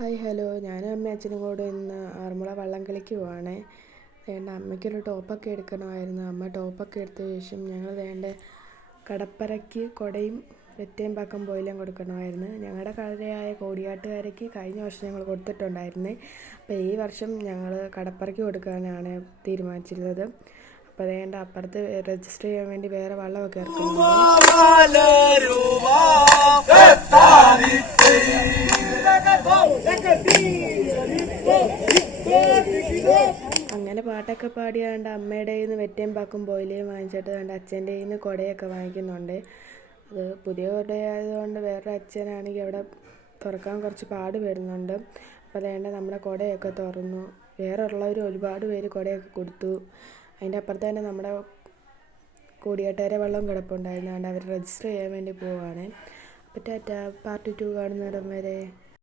Hi hello, ഞാനും അമ്മയും അച്ഛനും കൂടെ ഇന്ന് ആറന്മുള വള്ളംകളിക്ക് പോവാണേ. അമ്മയ്ക്കൊരു ടോപ്പൊക്കെ എടുക്കണമായിരുന്നു. അമ്മ ടോപ്പൊക്കെ എടുത്ത ശേഷം ഞങ്ങൾ കടപ്പരയ്ക്ക് കുടയും വെറ്റയും പാക്കം പോയിലും കൊടുക്കണമായിരുന്നു. ഞങ്ങളുടെ കരയായ കോടിയാട്ടുകാരയ്ക്ക് കഴിഞ്ഞ വർഷം ഞങ്ങൾ കൊടുത്തിട്ടുണ്ടായിരുന്നേ. അപ്പോൾ ഈ വർഷം ഞങ്ങൾ കടപ്പരയ്ക്ക് കൊടുക്കാനാണ് തീരുമാനിച്ചിരുന്നത്. അപ്പോൾ അപ്പുറത്ത് രജിസ്റ്റർ ചെയ്യാൻ വേണ്ടി വേറെ വള്ളമൊക്കെ ഇറക്കുന്നുണ്ട്. അങ്ങനെ പാട്ടൊക്കെ പാടിയാണ്ട് അമ്മയുടെ കയ്യിൽ നിന്ന് വെറ്റയും പാക്കും പോയിലേയും വാങ്ങിച്ചിട്ട് അച്ഛൻ്റെ കയ്യിൽ നിന്ന് കുടയൊക്കെ വാങ്ങിക്കുന്നുണ്ട്. അത് പുതിയ കുടയായതുകൊണ്ട് വേറൊരു അച്ഛനാണെങ്കിൽ അവിടെ തുറക്കാൻ കുറച്ച് പാട് വരുന്നുണ്ട്. അപ്പോൾ നമ്മുടെ കുടയൊക്കെ തുറന്നു. വേറെ ഉള്ളവർ ഒരുപാട് പേര് കുടയൊക്കെ കൊടുത്തു. അതിൻ്റെ അപ്പുറത്ത് തന്നെ നമ്മുടെ കോടിയാട്ടുകാരെ വള്ളം കിടപ്പുണ്ടായിരുന്നു. അവർ രജിസ്റ്റർ ചെയ്യാൻ വേണ്ടി പോവുകയാണ്. അപ്പോൾ ടാറ്റ, പാർട്ട് 2 കാണുന്നിടം വരെ.